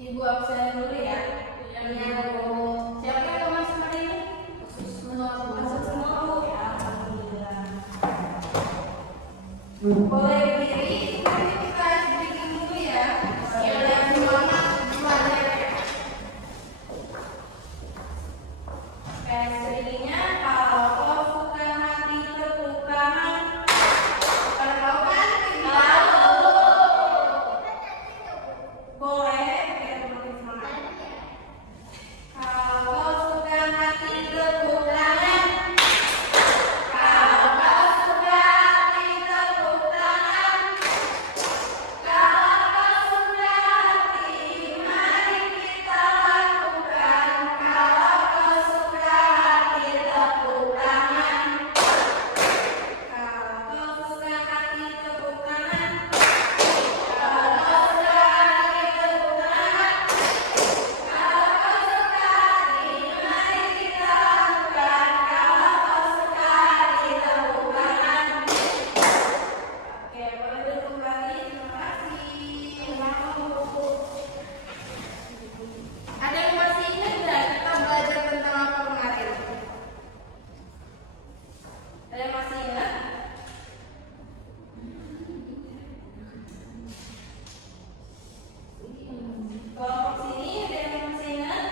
Ibu absen dulu ya. Iya, Bu. Siapa yang mau masuk hari ini? Masuk semua, Bu. Ya, alhamdulillah. Boleh berdiri, nanti kita bikin dulu ya. Yang semangat belajar. Pensilnya kalau kau suka hati tepuk tangan. Pada tahu kan? Tahu. Boleh. Kalau suka hati tepuk tangan. Kalau kau suka hati tepuk tangan. Kalau kau suka hati, mari kita lakukan. Kalau kau suka hati tepuk tangan. Kalau kau suka hati tepuk tangan. Kalau kau suka hati tepuk tangan. Kalau kau suka hati, mari kita lakukan. Kalau kau suka hati tepuk tangan. Oke, boleh duduk kembali. Terima kasih. Ada yang masih ingat nggak kita belajar tentang apa kemarin? Ada yang masih ingat? Kelompok sini ada yang masih ingat?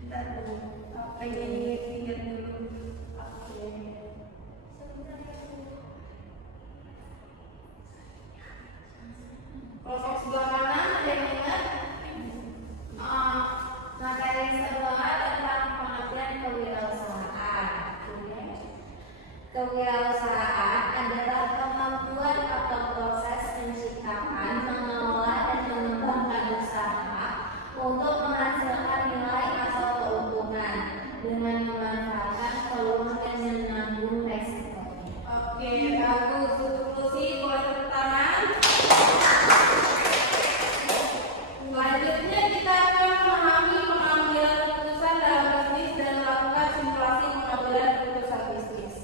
Bentar dulu. Apa ini ingat dulu? Oke. Kelompok sebelah kanan ada yang ingat? Materi sebelah tentang pengertian kewirausahaan. Kewirausahaan adalah kemampuan atau proses menciptakan, mengelola, dan mengembangkan usaha untuk menghasilkan nilai atau keuntungan dengan memanfaatkan peluang dan menanggung resikonya. Oke, bagus. Untuk kursi boleh tepuk tangan. Selanjutnya kita akan memahami pengambilan keputusan dalam bisnis dan melakukan simulasi pengambilan keputusan bisnis.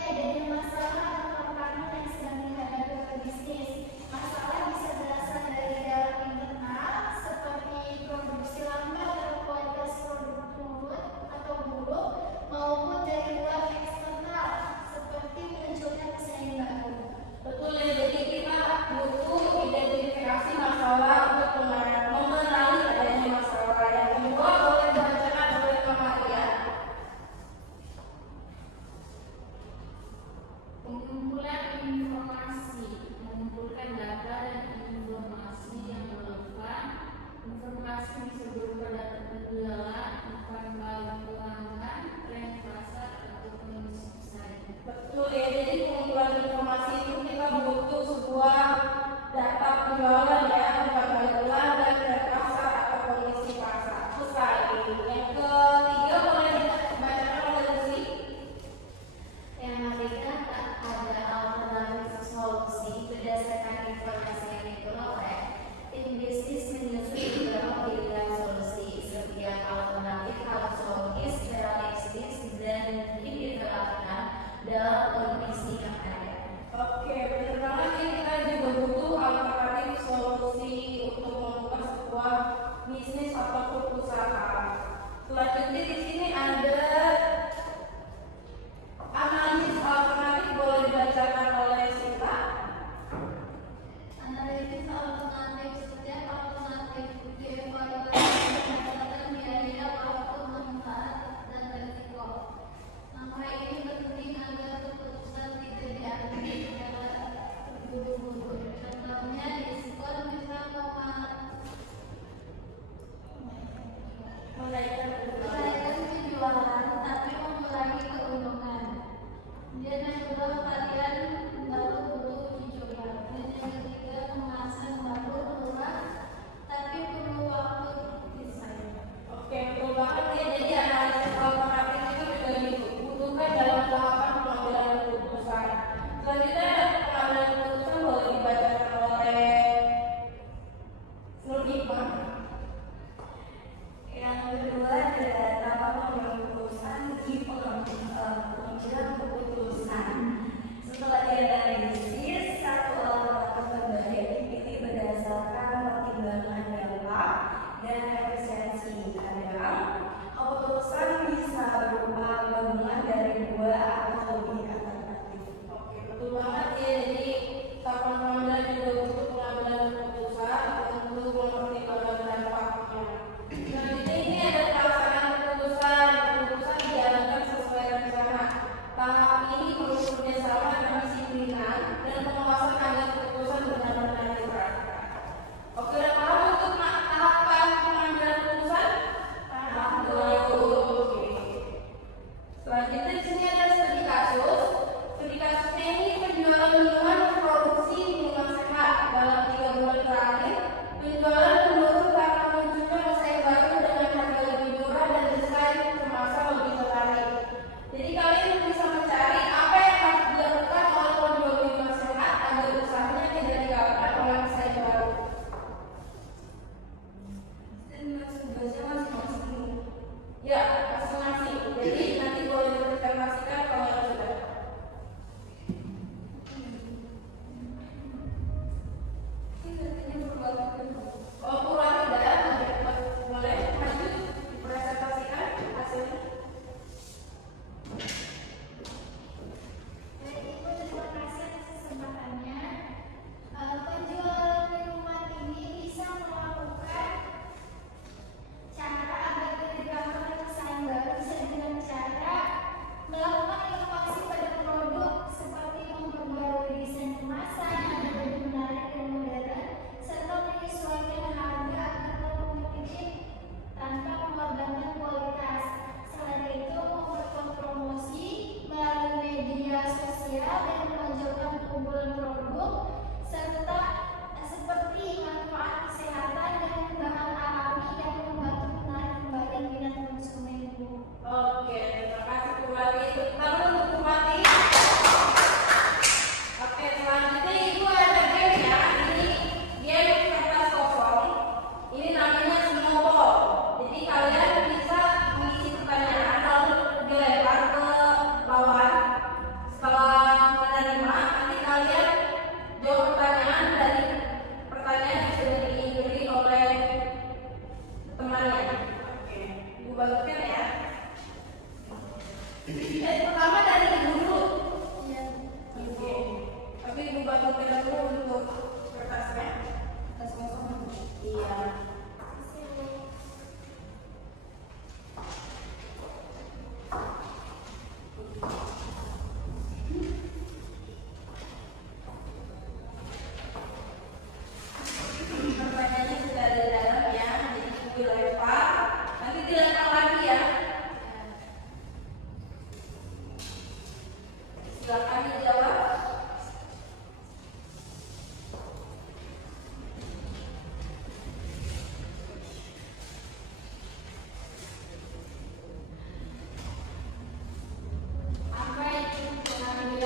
adanya masalah atau tantangan yang sedang dihadapi oleh bisnis. Masalah bisa berasal dari dalam internal, seperti produksi lambat atau kualitas produk turun atau buruk, maupun dari luar eksternal, seperti munculnya pesaing baru. Betul ya, jadi kita butuh identifikasi masalah untuk mengenali adanya masalah. Yang kedua, boleh dibacakan oleh Mama ya. Pengumpulan informasi, mengumpulkan data dan informasi yang relevan. Informasi bisa berupa data penjualan, informasi pelanggan, tren pasar, atau kondisi pesaing. Betul ya, jadi pengumpulan informasi itu kita butuh sebuah data penjualan ya, bukan pelanggan, tren pasar atau kondisi pasar pesaing. Yang ketiga, boleh dibacakan oleh Lucy. Yang ketiga, ada alternatif solusi berdasarkan informasi yang diperoleh. Tim bisnis menyusun beberapa pilihan solusi. Setiap alternatif harus logis, realistis, dan diterapkan dalam kondisi yang ada. Oke, benar banget ya, kita juga butuh alternatif solusi untuk membuka sebuah bisnis ataupun usaha. Selanjutnya di sini ada analisis alternatif, boleh dibacakan oleh Sita. Analisis alternatif, setiap alternatif dievaluasi berdasarkan biaya, waktu, manfaat, dan risiko. Langkah ini penting agar keputusan tidak diambil secara terburu-buru. Contohnya, risiko bisa menaikkan penjualan tapi mengurangi keuntungan. Dan yang kedua, varian baru butuh uji coba. Dan yang ketiga, pemasaran baru murah tapi perlu waktu desain. Oke, betul banget ya, jadi analisis alternatif itu juga dibutuhkan dalam tahapan pengambilan keputusan. Selanjutnya pengambilan keputusan boleh dibacakan oleh Nurdipa. Yang kedua adalah tahap pengambilan keputusan di pengambilan keputusan.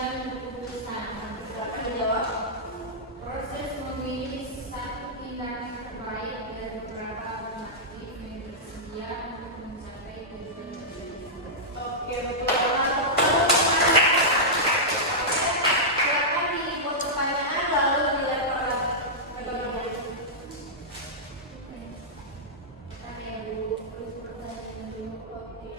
mengambil keputusan. Silakan dijawab. Proses memilih satu tindakan terbaik dari beberapa alternatif yang tersedia untuk mencapai tujuan tersebut. Oke, betul banget. Silakan dibuat pertanyaan lalu dilempar lagi. Bagaimana? Tanya dulu, terus pertanyaan dulu. Oke.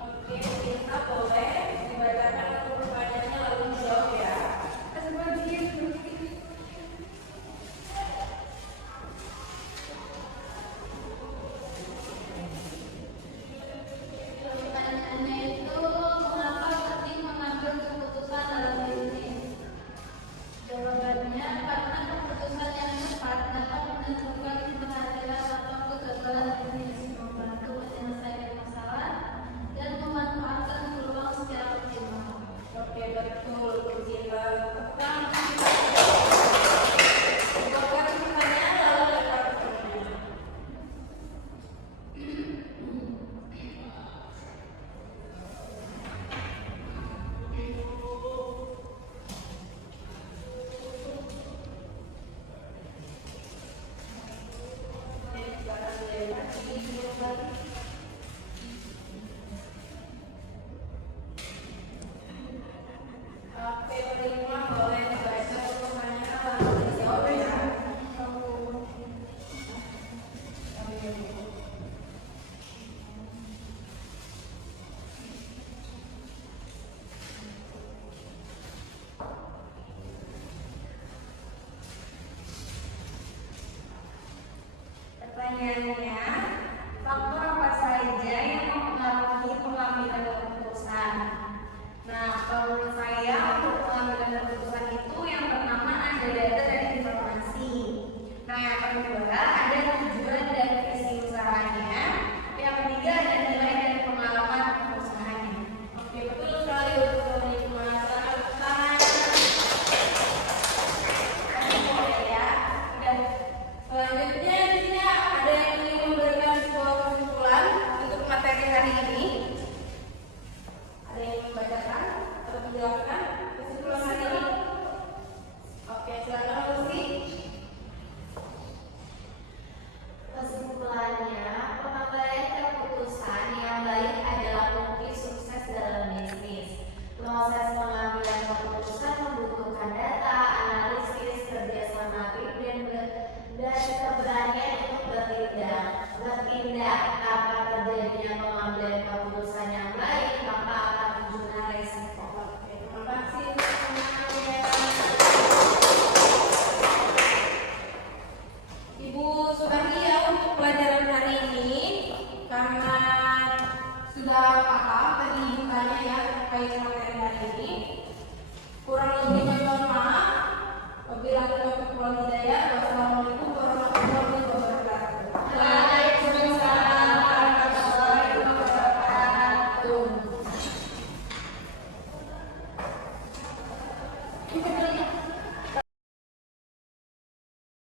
Oke, kita boleh dibacakan untuk pertanyaannya lalu dijawab ya. Pertanyaannya itu, mengapa penting mengambil keputusan dalam bisnis? Jawabannya, karena keputusan yang tepat dapat menentukan keberhasilan atau kegagalan bisnis, membantu menyelesaikan masalah, dan memanfaatkan peluang secara optimal. Oke, betul. Kita bukan pertanyaan lalu lempar pertanyaan. Oke, penerima boleh membaca pertanyaan lalu dijawab ya. Pertanyaannya,